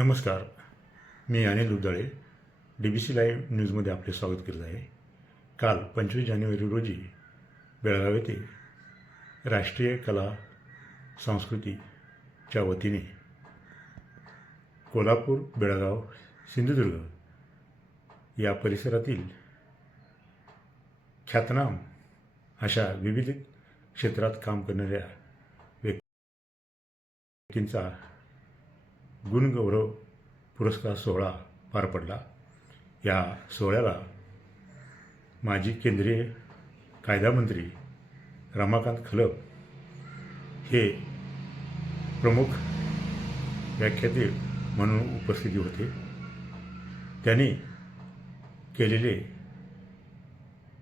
नमस्कार. मी Anil Udale D B C live न्यूजमध्ये आपले स्वागत करत आहे. काल पंचवीस जानेवारी रोजी बेळगाव येथे राष्ट्रीय कला संस्कृतीच्या वतीने कोल्हापूर बेळगाव सिंधुदुर्ग या परिसरातील ख्यातनाम अशा विविध क्षेत्रात काम करणाऱ्या व्यक्तींचा गुणगौरव पुरस्कार सोहळा पार पडला. या सोहळ्याला माजी केंद्रीय कायदामंत्री रमाकांत खलप हे प्रमुख व्याख्याते म्हणून उपस्थिती होते. त्यांनी केलेले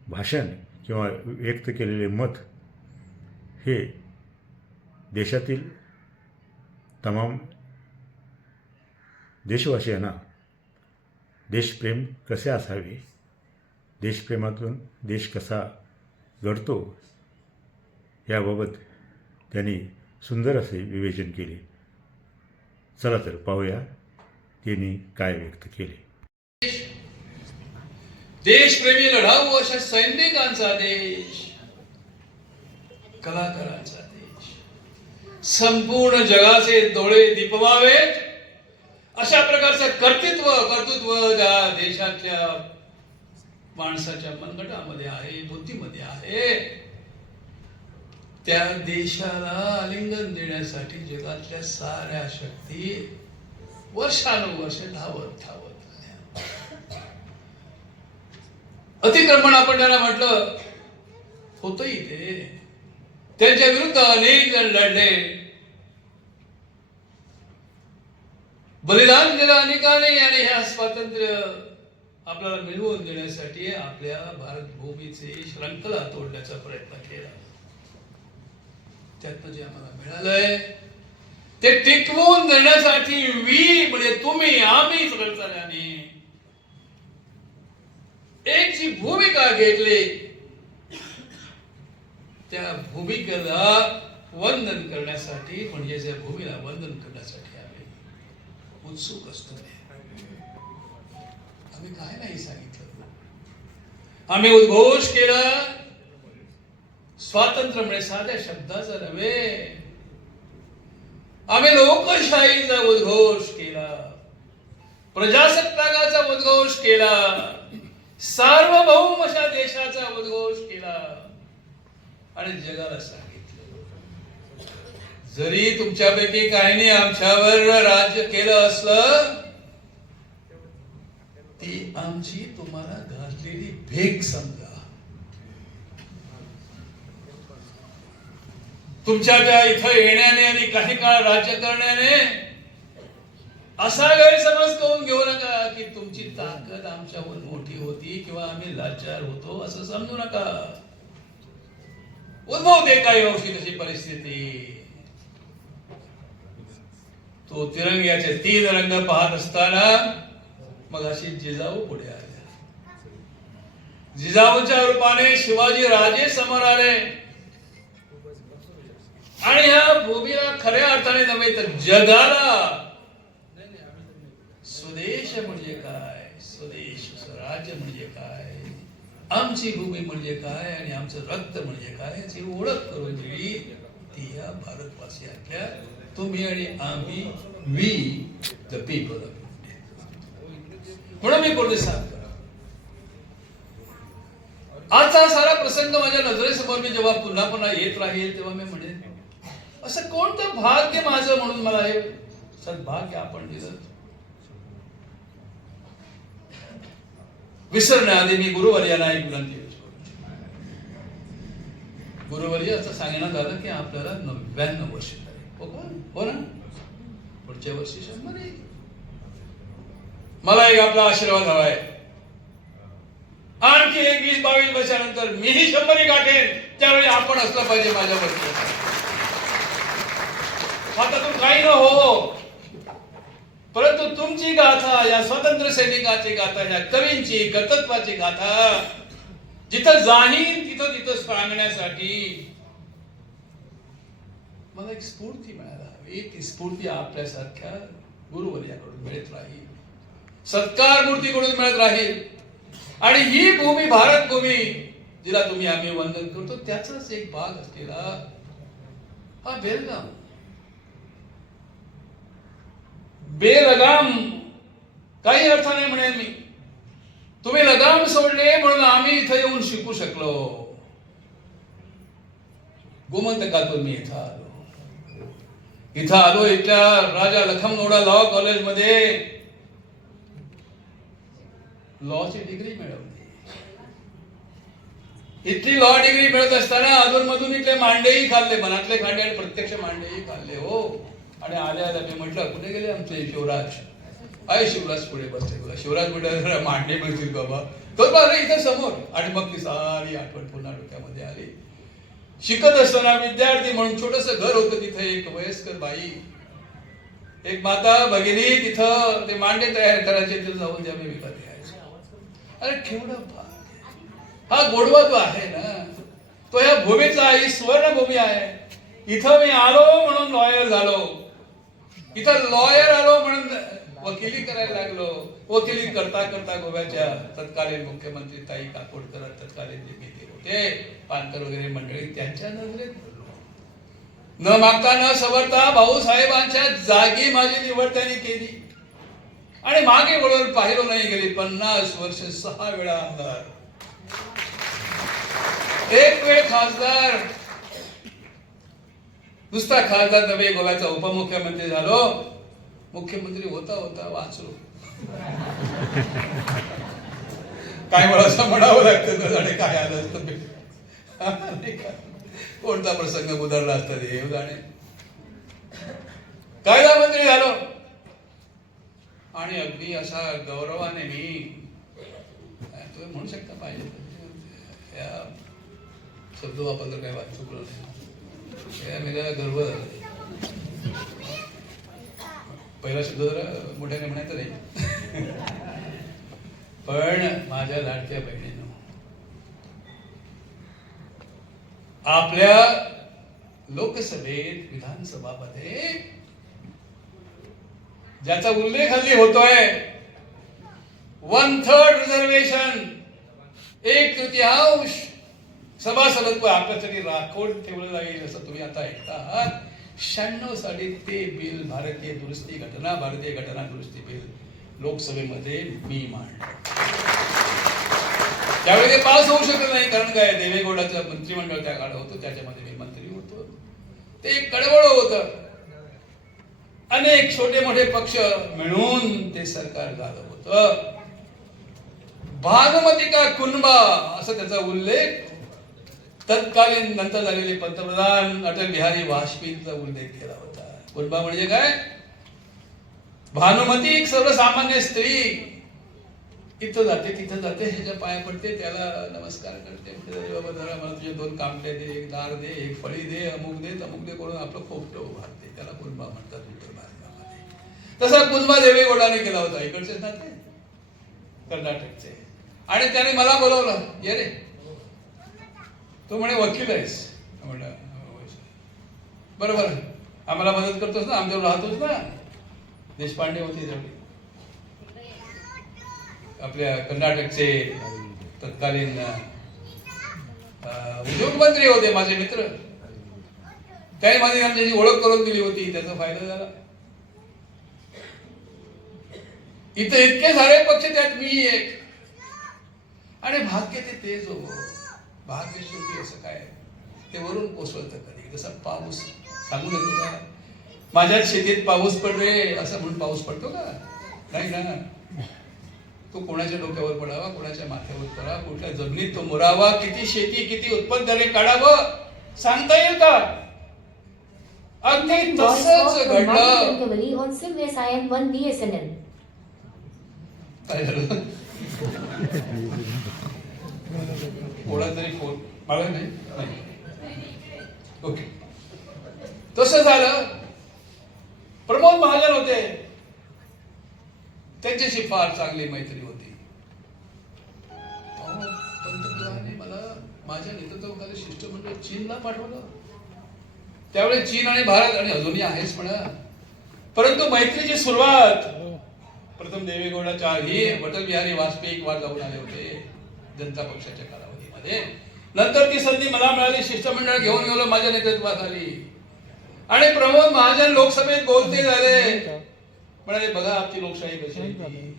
भाषण किंवा व्यक्त केलेले मत हे देशातील तमाम देशवासियांना देशप्रेम कसे असावे? देशप्रेमातून देश कसा घडतो याबाबत त्यांनी सुंदर असे विवेचन केले. चला तर पाहूया त्यांनी काय व्यक्त केले. देशप्रेमी लढाऊ अशा सैनिकांचा देश कलाकारांचा देश. संपूर्ण जगाचे डोळे दिपवावेत. अशा प्रकारचं कर्तृत्व कर्तृत्व त्या देशाच्या माणसाच्या मनगटामध्ये आहे बुद्धीमध्ये आहे त्या देशाला आलिंगन देण्यासाठी जगातल्या साऱ्या शक्ती वर्षानुवर्ष धावत धावत अतिक्रमण आपण त्यांना म्हटलं होतही ते. त्यांच्या विरुद्ध अनेक जण लढले. बलिदान दिलं अनेकाने आणि ह्या स्वातंत्र्य आपल्याला मिळवून देण्यासाठी आपल्या भारत भूमीचे श्रंखला तोडण्याचा प्रयत्न केला. त्यातनं जे आम्हाला मिळालंय ते टिकवून देण्यासाठी वी म्हणजे तुम्ही आम्ही सगळ्यांनी एक जी भूमिका घेतली त्या भूमिकेला वंदन करण्यासाठी म्हणजे त्या भूमीला वंदन करण्यासाठी उत्सुक असतो आम्ही काय नाही सांगितलं? आम्ही उद्घोष केलं. स्वातंत्र्य म्हणजे साध्या शब्दाचा नव्हे. आम्ही लोकशाहीचा उद्घोष केला. प्रजासत्ताकाचा उद्घोष केला. सार्वभौम अशा देशाचा उद्घोष केला. आणि जगाला सांगितलं. जरी तुमच्यापैकी काहींनी आमच्यावर राज्य केलं असलं ती आमची तुम्हाला घातलेली भेग समजा. तुमच्या त्या इथं येण्याने आणि काही काळ राज्य करण्याने असा गैरसमज करून घेऊ नका की तुमची ताकद आमच्यावर मोठी होती किंवा आम्ही लाचार होतो असं समजू नका. उद्भवते काही अंशी तशी परिस्थिती. तो तिरंग्याचे तीन रंग पाहत असताना मग अशी जिजाऊ पुढे आल्या जिजाऊच्या रूपाने शिवाजी राजे समोर आले. आणि ह्या भूमीला खऱ्या अर्थाने नव्हे तर जगाला स्वदेश म्हणजे काय? स्वदेश स्वराज्य म्हणजे काय? आमची भूमी म्हणजे काय? आणि आमचं रक्त म्हणजे काय? याची ओळख करून दिली. भारतीय भारतवासियातल्या तुम्ही आणि आम्ही वी द पीपल म्हणून मी बोलते सांग आजचा सारा प्रसंग माझ्या नजरेसमोर मी जेव्हा पुन्हा पुन्हा येत राहील तेव्हा मी म्हणेन असं कोणतं भाग्य माझं म्हणून मला हे सद्भाग्य आपण दिलं? विसरण्याआधी मी गुरुवर्याला एक विनंती गुरुवर्य असं सांगण्यात आलं की आपल्याला नव्याण्णव वर्ष झाले हो, हो ना? पुढच्या वर्षी शंभर येईल. मला एक आपला आशीर्वाद हवाय. आणखी एक वीस बावीस वर्षानंतर मीही शंभरी गाठेन. त्यावेळी आपण असलं पाहिजे माझ्या वरती तू काही न हो. परंतु तुमची गाथा या स्वतंत्र सैनिकाची गाथा या कवींची कर्तत्वाची गाथा जिथं जाहीन तिथं तिथं सांगण्यासाठी. मला एक स्फूर्ती मिळायला हवी. ती स्फूर्ती आपल्यासारख्या गुरुवर्याकडून मिळत राहील. सत्कार मूर्तीकडून मिळत राहील. आणि ही भूमी भारत भूमी जिला तुम्ही आम्ही वंदन करतो त्याचाच एक भाग असलेला हा बेलगाम. बेलगाम काही अर्थ नाही म्हणेन मी तुम्ही लगाम सोडले म्हणून आम्ही इथं येऊन शिकू शकलो. गोमंतकातून मी इथं आलो. इथं आलो इथल्या राजा लखमगौडा लॉ कॉलेजमध्ये लॉची डिग्री मिळवली. इथली लॉ डिग्री मिळत असताना अधूनमधून इथले मांडेही खाल्ले मनातले खांडे आणि प्रत्यक्ष मांडेही खाल्ले हो. आणि आल्या आल्या मी म्हटलं कुठे गेले आमचे शिवराज? अरे शिवराज पुढे बसले. बघा शिवराज पुढे जरा मांडे मिळतील बाबा. तो बघा इथं समोर. आणि मग ती सारी आठवण पुन्हा डोक्यामध्ये आली. शिकत असताना विद्यार्थी म्हणून छोटस घर होतं तिथं एक वयस्कर बाई. एक माता भगिनी तिथं ते मांडे तयार करायचे तिथं जाऊन ते आम्ही विकत घ्यायचो अरे केवढं भाग्य. हा गोडवा जो आहे ना तो या भूमीचा ही सुवर्णभूमी आहे. इथं मी आलो म्हणून लॉयर झालो. इथं लॉयर आलो म्हणून वकिली करायला लागलो. वकिली करता करता गोव्याच्या तत्कालीन मुख्यमंत्री ताई काकोडकर तत्कालीन जे नेते होते पानकर वगैरे मंडळी त्यांच्या नजरेत न मागता न सवरता भाऊसाहेबांच्या जागी माझी निवड त्यांनी केली. आणि मागे वळून पाहिलो नाही गेली पन्नास वर्ष सहा वेळा आमदार. एक वेळ खासदार. दुसरा खासदार नव्हे गोव्याचा उपमुख्यमंत्री झालो. मुख्यमंत्री होता होता वाचलो. काय मला असं म्हणावं लागतं जाणे काय आलं असतं कोणता प्रसंग उदारला असता देव जाणे. कायदा मंत्री झालो. आणि अगदी असा गौरवाने मी तुम्ही म्हणू शकता पाहिजे. या शब्द वापरलं काय वाच चुकलं नाही. या गर्व. झाला पहिला शब्द जरा मोठ्याने म्हणायचं नाही. पण माझ्या लाडक्या बहिणीनं आपल्या लोकसभेत विधानसभामध्ये ज्याचा उल्लेख हल्ली होतोय वन थर्ड रिझर्वेशन एक तृतीयांश सभासदत्व आपल्यासाठी राखोड ठेवलं जाईल असं तुम्ही आता ऐकता आहात शहाण्णव साली ते बिल भारतीय दुरुस्ती घटना भारतीय घटना दुरुस्ती बिल लोकसभेमध्ये मी मांडलं त्यावेळी ते पास होऊ शकत नाही कारण काय? देवेगौडाचं मंत्रिमंडळ त्या काळ होतं त्याच्यामध्ये मी मंत्री होतो. ते एक कडवळ होतं. अनेक छोटे मोठे पक्ष मिळून ते सरकार झालं होतं. भागमती का कुनबा असं त्याचा उल्लेख तत्कालीन नंतर झालेले पंतप्रधान अटल बिहारी वाजपेयींचा उल्लेख केला होता. कुटुंबा म्हणजे काय? भानुमती एक सर्वसामान्य स्त्री. इथं जाते तिथं जाते ह्याच्या पाया पडते त्याला नमस्कार करते. बाबा जरा मला तुझे दोन कामटे दे एक दार दे एक फळी दे अमुक दे तमुक दे करून आपलं खोपटं उभारते. त्याला कुनबा म्हणतात उत्तर भारतामध्ये. तसा देवी गोडाने केला होता. इकडचे ना ते कर्नाटकचे. आणि त्याने मला बोलवलं ये रे तो म्हणे वकील आहेस. म्हणलं हो, हो. बरं बरं आम्हाला मदत करतोस ना आमच्यावर राहतोस ना. देशपांडे होते त्यावेळी. आपल्या कर्नाटकचे तत्कालीन उद्योगमंत्री होते माझे मित्र. त्याने माझी आमच्याशी ओळख करून दिली होती. त्याचा फायदा झाला. इथं इतके सारे पक्ष त्यात मी एक. आणि भाग्य ते तेच हो भाग्य शेवटी असं काय? ते वरून कोसळतं कधी. जसा पाऊस. सांगू येतो का? माझ्याच शेतीत पाऊस पड रे असं म्हणून पाऊस पडतो का? नाही ना. तो कोणाच्या डोक्यावर पडावा कोणाच्या माथ्यावर पडावा कुठल्या जमिनीत तो मुरावा किती शेती किती उत्पन्न त्याने काढावं? सांगता येईल का? अगदी तसंच घडलं. Recovery on SIM SIM1 BSNL. काय झालं? कोणा तरी फोन. मला नाही? ओके. तसं झालं. प्रमोद महाजन होते. त्यांच्याशी फार चांगली मैत्री होती. पंतप्रधानांनी मला माझ्या नेतृत्वाखाली शिष्टमंडळ चीनला पाठवलं. त्यावेळी चीन आणि भारत आणि अजूनही आहेच म्हणा परंतु मैत्रीची सुरुवात प्रथम देवेगौडाच्या ही अटल बिहारी वाजपेयी वाद लावून जाऊन आले होते. जनता पक्षाच्या कालावधीमध्ये नंतर ती संधी मला मिळाली. शिष्टमंडळ घेऊन गेलो. माझ्या नेतृत्वाखाली. आणि प्रमोद महाजन लोकसभेत बोलते झाले. म्हणाले बघा आमची लोकशाही कशी आहे.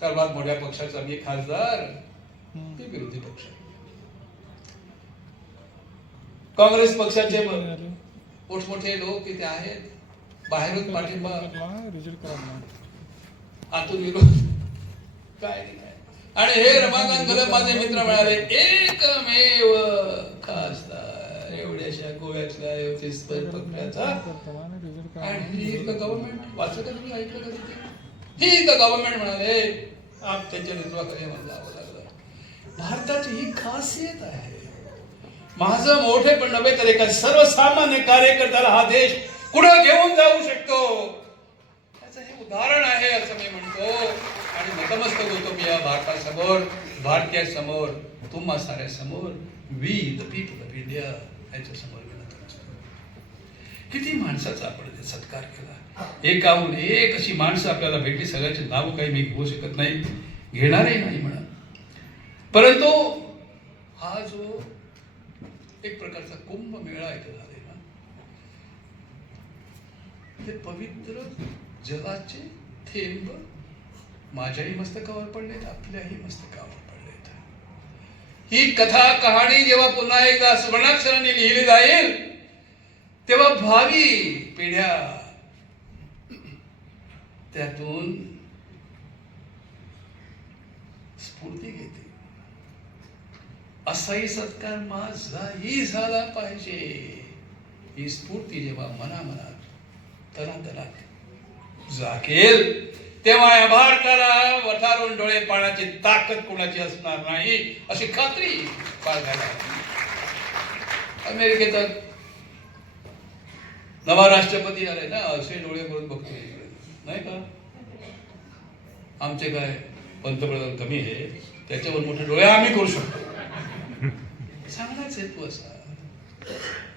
सर्वात मोठ्या पक्षाचा मी खासदार. ते विरोधी पक्ष काँग्रेस पक्षाचे मोठमोठे लोक तिथे आहेत. बाहेरून पाठिंबा. आतून विरोध काय नाही काय आणि हे रमाकांत माझे मित्र म्हणाले एकमेव खासदार. एवढ्याशा गोव्यातल्या एवढीस पक्षाचा आणि ही गव्हर्नमेंट वाचलं का तुम्ही ऐकलं का तिथे? ही गव्हर्नमेंट म्हणाले आप त्यांच्या नेतृत्वाखाली मला जावं लागलं. भारताची ही खासियत आहे. माझं मोठे पण नव्हे तर एका सर्वसामान्य कार्यकर्त्याला हा देश कुठं घेऊन जाऊ शकतो? त्याचं हे उदाहरण आहे असं मी म्हणतो. आणि नतमस्तक होतो मी या भारतासमोर भारतीयासमोर तुम्हा साऱ्यासमोर we the people of India याच्या समोर मी नतमस्तक किती माणसाचा आपण सत्कार केला. एकाहून एक अशी माणसं आपल्याला भेटली सगळ्याची नाव काही मी घेऊ शकत नाही घेणारही नाही म्हणा परंतु हा जो एक प्रकारचा कुंभ मेळा इथे झाले ते पवित्र जलाचे थेंब माझ्याही मस्तकावर पडलेत आपल्याही मस्तकावर पडलेत. ही कथा कहाणी जेव्हा पुन्हा एकदा सुवर्णाक्षराने लिहिली जाईल तेव्हा भावी पिढ्या त्यातून स्फूर्ती घेते असाही सत्कार माझाही झाला पाहिजे. ही स्फूर्ती जेव्हा मनामनात तरातरात जागेल तेव्हा या भारताला वठारून डोळे पाण्याची ताकद कोणाची असणार नाही अशी खात्री बाळगायला हवी. अमेरिकेत नवा राष्ट्रपती आले ना असे डोळे करून बघतो नाही का? आमचे काय पंतप्रधान कमी आहे त्याच्यावर मोठे डोळे आम्ही करू शकतो. सांगायचं हेतू असा.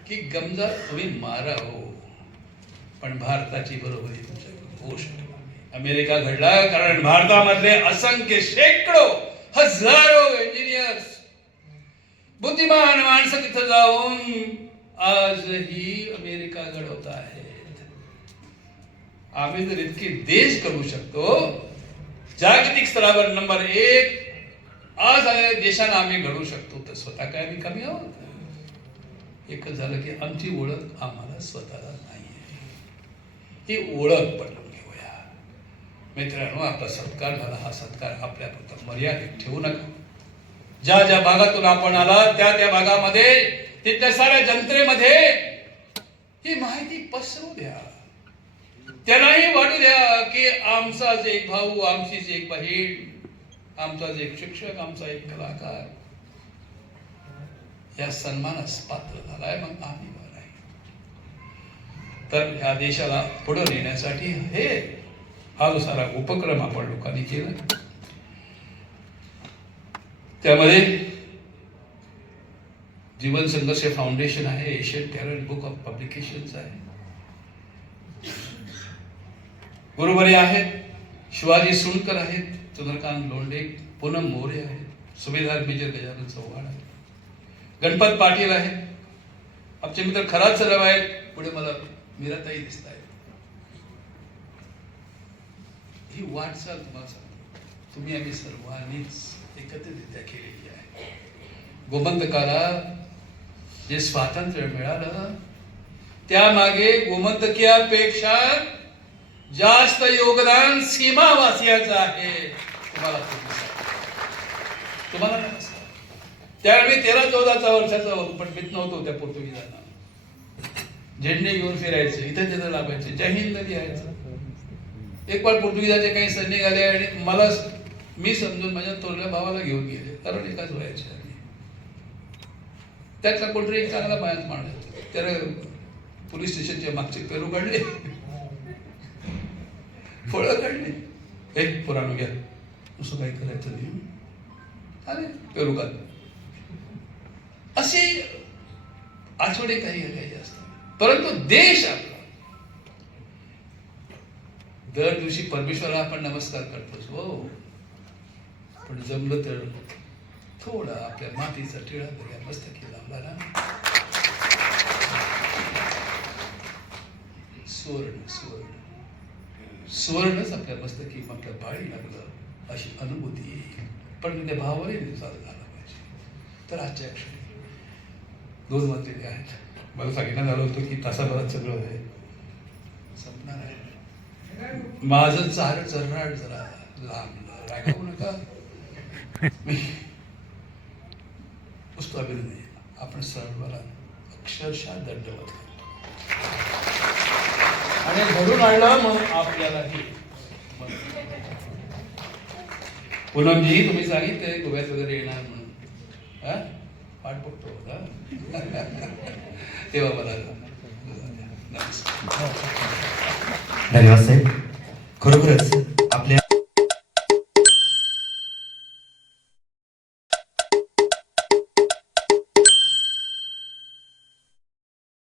की गमजा तुम्ही मारा हो पण भारताची बरोबरी तुमच्याकडे होऊ शकते. अमेरिका घडला कारण भारतामधले असंख्य शेकडो हजारो इंजिनियर्स बुद्धिमान माणसं तिथं जाऊन आजही अमेरिका घडवत आहेत. आम्ही जर इतके देश करू शकतो जागतिक स्तरावर नंबर एक आज देशाला आम्ही घडवू शकतो तर स्वतः काय आम्ही कमी आहोत? एकच झालं की आमची ओळख आम्हाला स्वतःला नाही ही ओळख पडली मित्रांनो आपला सत्कार झाला. हा सत्कार आपल्यापुरता मर्यादित ठेवू नका. ज्या ज्या भागातून आपण आला त्या त्या भागामध्ये तिथल्या साऱ्या जनतेमध्ये ही माहिती पसरू द्या. त्यांनाही वाटू द्या की आमचाच एक भाऊ आमचीच एक बहीण आमचाच एक शिक्षक आमचा एक कलाकार या सन्मानास पात्र झालाय मग आम्ही तर ह्या देशाला पुढे नेण्यासाठी हे हा जो सारा उपक्रम आपण लोकांनी केला त्यामध्ये जीवन संघर्ष फाउंडेशन आहे Asian talent book of publications आहे. गुरुवारी आहेत शिवाजी सुणकर आहेत चंद्रकांत लोंढे पूनम मोरे आहेत सुभेदार मेजर गजानन चव्हाण आहेत. गणपत पाटील आहेत. आमचे मित्र खराच रव आहेत. पुढे मला मीराताई दिसत आहेत ही वाटचाल तुम्हाला तुम्ही आम्ही सर्वांनीच एकत्रितरित्या केलेली आहे. गोमंतकाला जे स्वातंत्र्य मिळालं त्यामागे गोमंतकीयापेक्षा जास्त योगदान सीमावासियाचं आहे तुम्हाला तुम्हाला त्यावेळी तेरा चौदाचा वर्षाचा होतो पण भीत नव्हतो त्या पोर्तुगीजांना. झेंडे घेऊन फिरायचे इथं तिथं लाभायचे जय हिंद लिहायचं एक वेळ पोर्तुगीजाचे काही सैनिक आले आणि मला मी समजून माझ्या थोरल्या भावाला घेऊन गेले. कारण एकाच वयाचे आम्ही त्यातला कोणतरी एक चांगला पायात मांडला. त्याला पोलीस स्टेशनचे मागचे पेरू काढले. फळं काढले. हे पुराण घ्या. असं काही करायचं नाही. अरे पेरू काढ. असे आठवडे काही काही असतात. परंतु देश आपला दर दिवशी परमेश्वराला आपण नमस्कार करतोच हो पण जमलं तर थोडा आपल्या मातीचा टिळा तरी मस्तकी लावला ना सुवर्ण सुवर्ण. सुवर्णच आपल्या मस्तकी आपल्या बाळी लागलं अशी अनुभूती. येईल पण त्या भावाने चालू झाला पाहिजे. तर आजच्या क्षणी दोन वाजलेले आहेत. मला सांगितलं झालं होतं की तासाभरात सगळं आहे. संपणार आहे. माझं चार चरणार जरा लांब. रागावू नका. पुस्तक अभिनंदन आपण सर्वांना अक्षरशः दंडवत करतो. आणि घडून आणला मग आपल्यालाही पूनमजी तुम्ही सांगितले गोव्यात वगैरे येणार म्हणून. हा? बघतो होता तेव्हा मला धन्यवाद साहेब. खरोखरच आपल्या